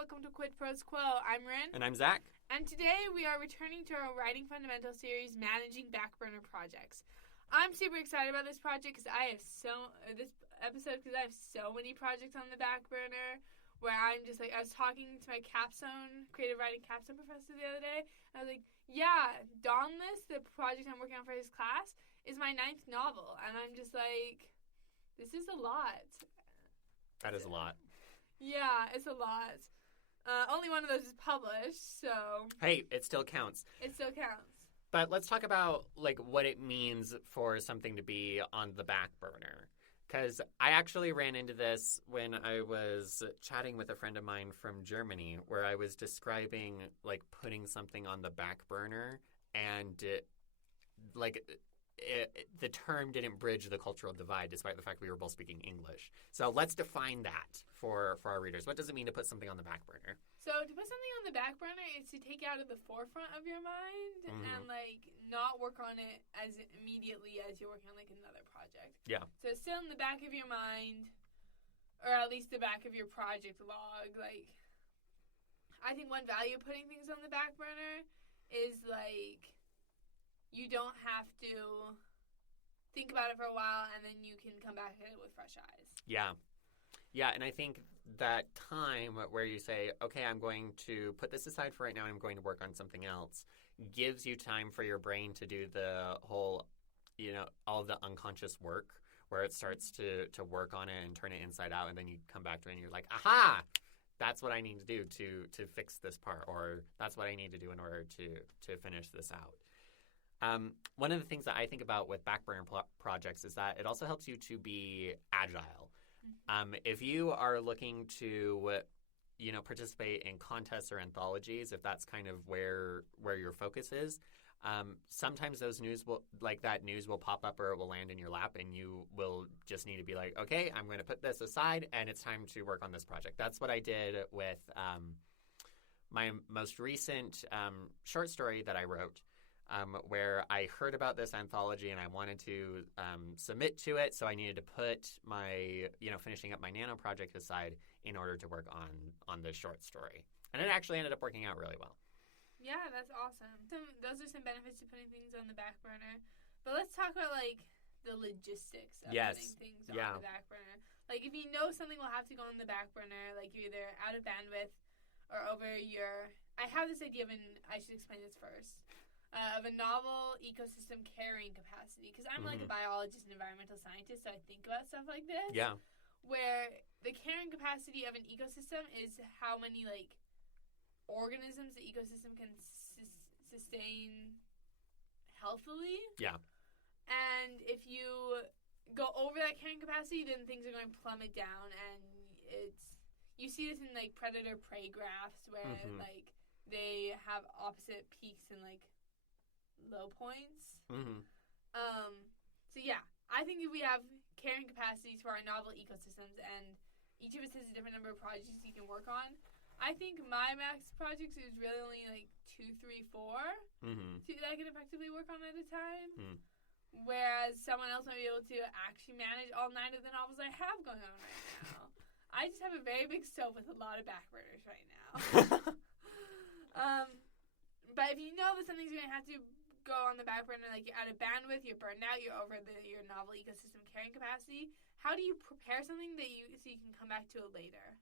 welcome to Quid Pros Quo. I'm Rin. And I'm Zach. And today we are returning to our Writing Fundamental series, Managing Backburner Projects. I'm super excited about this project because I have so many projects on the back burner where I'm just like, I was talking to my creative writing capstone professor the other day, and I was like, yeah, Dauntless, the project I'm working on for his class, is my 9th novel, and I'm just like, this is a lot. That is a lot. Yeah, it's a lot. Only one of those is published, so... Hey, it still counts. It still counts. But let's talk about, what it means for something to be on the back burner. Because I actually ran into this when I was chatting with a friend of mine from Germany, where I was describing, putting something on the back burner, and, the term didn't bridge the cultural divide, despite the fact we were both speaking English. So let's define that for our readers. What does it mean to put something on the back burner? So to put something on the back burner is to take it out of the forefront of your mind and, not work on it as immediately as you're working on, another project. Yeah. So it's still in the back of your mind, or at least the back of your project log. I think one value of putting things on the back burner is, you don't have to think about it for a while, and then you can come back at it with fresh eyes. Yeah. Yeah, and I think that time where you say, okay, I'm going to put this aside for right now and I'm going to work on something else, gives you time for your brain to do the whole, all of the unconscious work where it starts to work on it and turn it inside out, and then you come back to it and you're like, aha! That's what I need to do to fix this part, or that's what I need to do in order to finish this out. One of the things that I think about with backburner projects is that it also helps you to be agile. If you are looking to, participate in contests or anthologies, if that's kind of where your focus is, sometimes those news will pop up or it will land in your lap, and you will just need to be like, okay, I'm going to put this aside and it's time to work on this project. That's what I did with my most recent short story that I wrote. Where I heard about this anthology and I wanted to submit to it, so I needed to put my, finishing up my nano project aside in order to work on this short story. And it actually ended up working out really well. Yeah, that's awesome. Those are some benefits to putting things on the back burner. But let's talk about, the logistics of putting things on the back burner. If you know something will have to go on the back burner, you're either out of bandwidth or over your... I have this idea I should explain this first. Of a novel ecosystem carrying capacity. Because I'm a biologist and environmental scientist, so I think about stuff like this. Yeah. Where the carrying capacity of an ecosystem is how many, organisms the ecosystem can sustain healthily. Yeah. And if you go over that carrying capacity, then things are going to plummet down. And you see this in, predator-prey graphs where, they have opposite peaks and, low points. So yeah, I think if we have carrying capacities for our novel ecosystems, and each of us has a different number of projects you can work on, I think my max projects is really only 2, 3, 4 that I can effectively work on at a time. Whereas someone else might be able to actually manage all 9 of the novels I have going on right now. I just have a very big stove with a lot of backburners right now. But if you know that something's going to have to go on the back burner, you're out of bandwidth, you're burned out, you're over your novel ecosystem carrying capacity, how do you prepare something so you can come back to it later?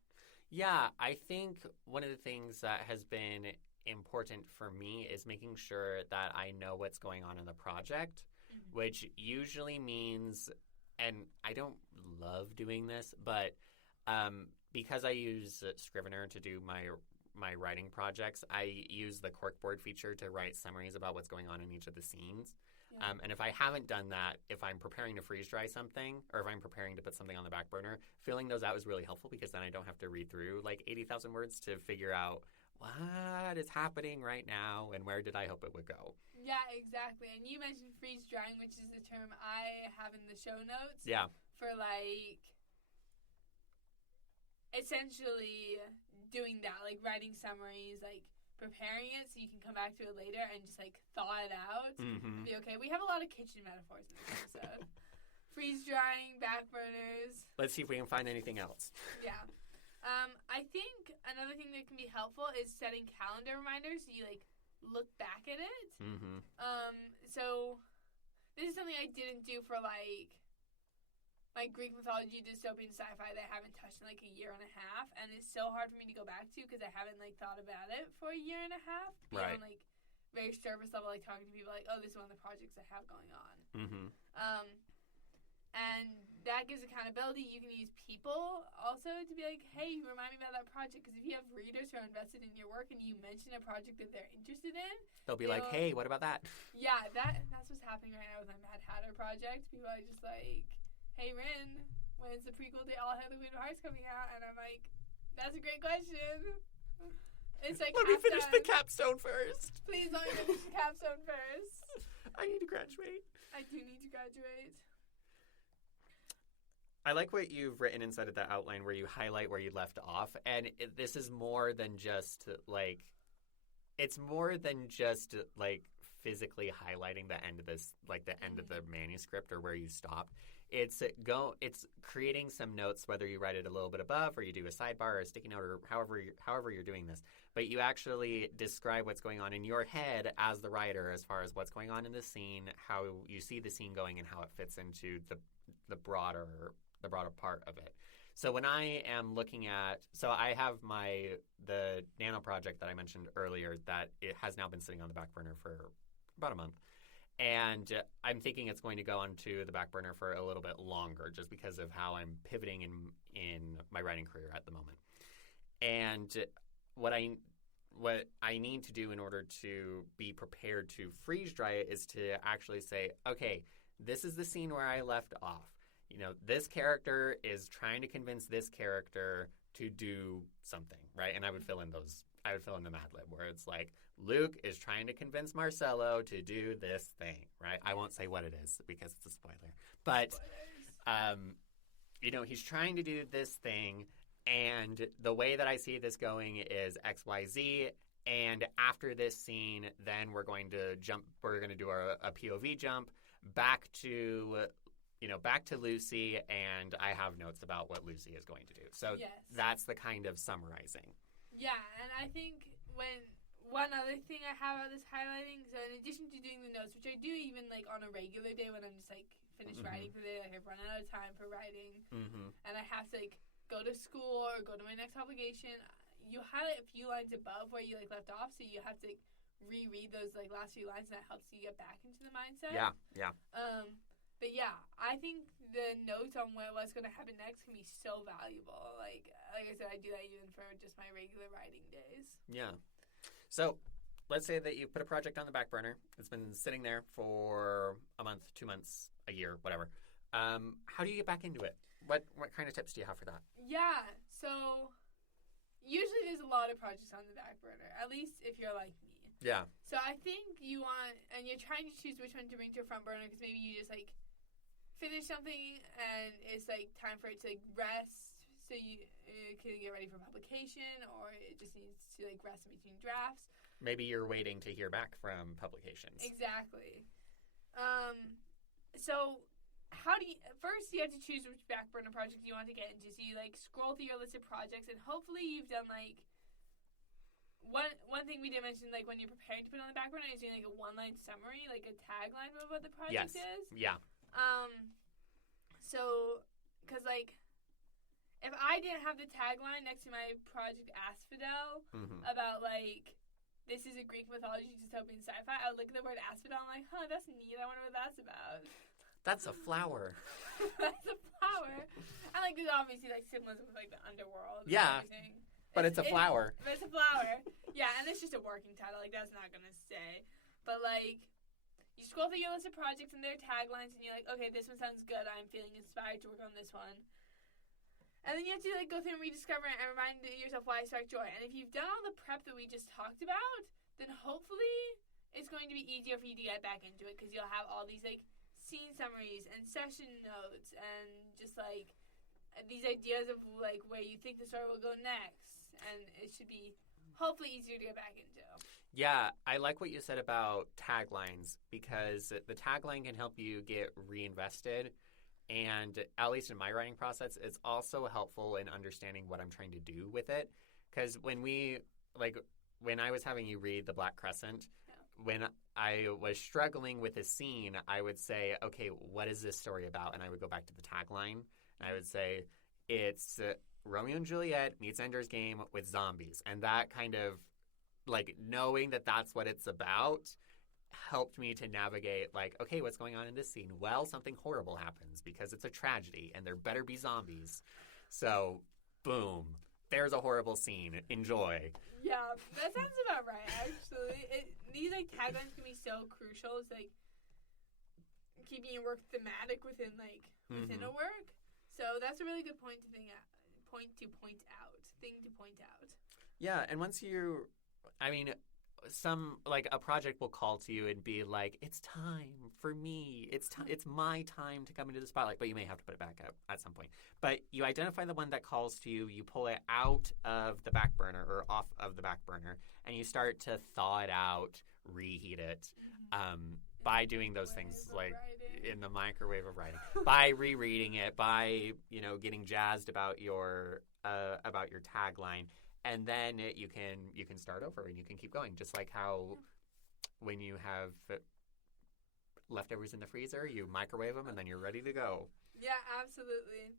Yeah, I think one of the things that has been important for me is making sure that I know what's going on in the project, which usually means, and I don't love doing this, but because I use Scrivener to do my writing projects, I use the corkboard feature to write summaries about what's going on in each of the scenes. Yeah. And if I haven't done that, if I'm preparing to freeze dry something, or if I'm preparing to put something on the back burner, filling those out is really helpful because then I don't have to read through 80,000 words to figure out what is happening right now and where did I hope it would go. Yeah, exactly. And you mentioned freeze drying, which is the term I have in the show notes. Yeah. For essentially doing that, writing summaries, preparing it so you can come back to it later and just thaw it out. Be okay. We have a lot of kitchen metaphors in this episode. Freeze drying, back burners. Let's see if we can find anything else. Yeah. I think another thing that can be helpful is setting calendar reminders so you, like, look back at it. Mm-hmm. So this is something I didn't do for, like, my Greek mythology dystopian sci-fi that I haven't touched in, like, a year and a half. And it's so hard for me to go back to because I haven't, like, thought about it for a year and a half. Beyond, like, very surface level, like, talking to people like, oh, this is one of the projects I have going on. Mm-hmm. And that gives accountability. You can use people also to be like, hey, remind me about that project. Because if you have readers who are invested in your work and you mention a project that they're interested in, they'll be like, hey, what about that? Yeah, that's what's happening right now with my Mad Hatter project. People are just like, hey, Rin, when's the prequel to All Hail the Queen of Hearts coming out? And I'm like, that's a great question. It's like, let me finish the capstone first. Please let me finish the capstone first. I need to graduate. I do need to graduate. I like what you've written inside of the outline where you highlight where you left off. And this is more than just, like, it's more than just, like, physically highlighting the end of this, like, the end of the manuscript or where you stopped. It's creating some notes, whether you write it a little bit above or you do a sidebar or a sticky note or however you're doing this. But you actually describe what's going on in your head as the writer as far as what's going on in the scene, how you see the scene going, and how it fits into the broader part of it. So when I am looking at, so I have the nano project that I mentioned earlier that it has now been sitting on the back burner for about a month. And I'm thinking it's going to go onto the back burner for a little bit longer just because of how I'm pivoting in my writing career at the moment. And what I need to do in order to be prepared to freeze dry it is to actually say, okay, this is the scene where I left off. You know, this character is trying to convince this character to do something, right? And I would fill in the Mad Lib where it's like, Luke is trying to convince Marcello to do this thing, right? I won't say what it is because it's a spoiler. But, you know, he's trying to do this thing, and the way that I see this going is X, Y, Z. And after this scene, then we're going to do a POV jump back to Lucy, and I have notes about what Lucy is going to do. So That's the kind of summarizing. Yeah, and I think one other thing I have about this highlighting, so in addition to doing the notes, which I do even, like, on a regular day when I'm just, like, finished writing for the day, like, I've run out of time for writing, and I have to, like, go to school or go to my next obligation, you highlight a few lines above where you, like, left off, so you have to, like, reread those, like, last few lines, and that helps you get back into the mindset. Yeah. But yeah, I think the notes on what's going to happen next can be so valuable. Like I said, I do that even for just my regular writing days. Yeah. So let's say that you put a project on the back burner. It's been sitting there for a month, 2 months, a year, whatever. How do you get back into it? What kind of tips do you have for that? Yeah. So usually there's a lot of projects on the back burner, at least if you're like me. Yeah. So I think you're trying to choose which one to bring to a front burner because maybe you just, like, finish something and it's, like, time for it to, like, rest so you can get ready for publication, or it just needs to, like, rest in between drafts. Maybe you're waiting to hear back from publications. Exactly. So first you have to choose which back burner project you want to get into. So you, like, scroll through your list of projects, and hopefully you've done, like, one thing we did mention, like, when you're preparing to put on the back burner is doing, like, a one-line summary, like a tagline of what the project is. Yeah. So, because, like, if I didn't have the tagline next to my project Asphodel about, like, this is a Greek mythology dystopian sci-fi, I would look at the word Asphodel and I'm like, huh, that's neat. I wonder what that's about. That's a flower. That's a flower. And, like, there's obviously, like, symbolism with, like, the underworld. Yeah. And everything. But it's a flower. But it's a flower. Yeah, and it's just a working title. Like, that's not going to stay. But, like, you scroll through your list of projects and their taglines, and you're like, okay, this one sounds good. I'm feeling inspired to work on this one. And then you have to, like, go through and rediscover it and remind yourself why it sparked joy. And if you've done all the prep that we just talked about, then hopefully it's going to be easier for you to get back into it because you'll have all these, like, scene summaries and session notes and just, like, these ideas of, like, where you think the story will go next. And it should be hopefully easier to get back into. Yeah, I like what you said about taglines because the tagline can help you get reinvested. And at least in my writing process, it's also helpful in understanding what I'm trying to do with it. Because when I was having you read The Black Crescent, when I was struggling with a scene, I would say, okay, what is this story about? And I would go back to the tagline, and I would say, it's Romeo and Juliet meets Ender's Game with zombies. And that kind of, like, knowing that that's what it's about helped me to navigate, like, okay, what's going on in this scene? Well, something horrible happens because it's a tragedy, and there better be zombies. So, boom. There's a horrible scene. Enjoy. Yeah, that sounds about right, actually. These, like, taglines can be so crucial. It's, like, keeping your work thematic within a work. So that's a really good point to point out. Yeah, and once a project will call to you and be like, it's time for me. It's my time to come into the spotlight. But you may have to put it back up at some point. But you identify the one that calls to you. You pull it out of the back burner or off of the back burner, and you start to thaw it out, reheat it by doing those things like in the microwave of writing, by rereading it, by getting jazzed about your tagline. And then you can start over and you can keep going, just like how when you have leftovers in the freezer, you microwave them and then you're ready to go. Yeah, absolutely.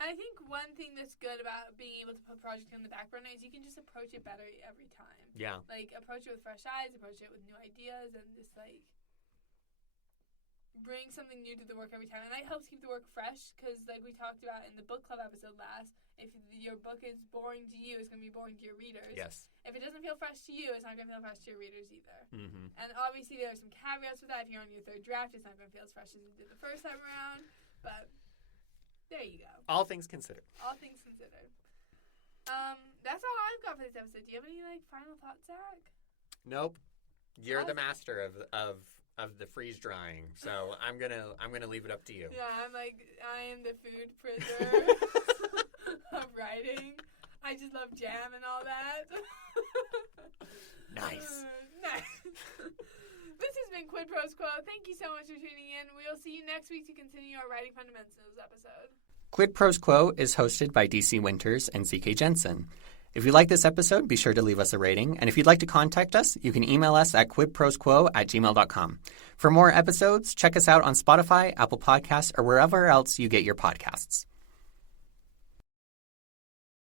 I think one thing that's good about being able to put projects on the back burner is you can just approach it better every time. Yeah. Like, approach it with fresh eyes, approach it with new ideas, and just, like, bring something new to the work every time. And that helps keep the work fresh because, like we talked about in the book club episode last, if your book is boring to you, it's going to be boring to your readers. Yes. If it doesn't feel fresh to you, it's not going to feel fresh to your readers either. Mm-hmm. And obviously there are some caveats with that. If you're on your third draft, it's not going to feel as fresh as it did the first time around. But there you go. All things considered. All things considered. That's all I've got for this episode. Do you have any final thoughts, Zach? Nope. You're the master of the freeze drying, so I'm gonna leave it up to you. Yeah, I am the food prisoner of writing. I just love jam and all that. Nice. Nice. This has been Quid Pros Quo. Thank you so much for tuning in. We'll see you next week to continue our Writing Fundamentals episode. Quid Pros Quo is hosted by DC Winters and CK Jensen. If you like this episode, be sure to leave us a rating. And if you'd like to contact us, you can email us at quidprosquo@gmail.com. For more episodes, check us out on Spotify, Apple Podcasts, or wherever else you get your podcasts.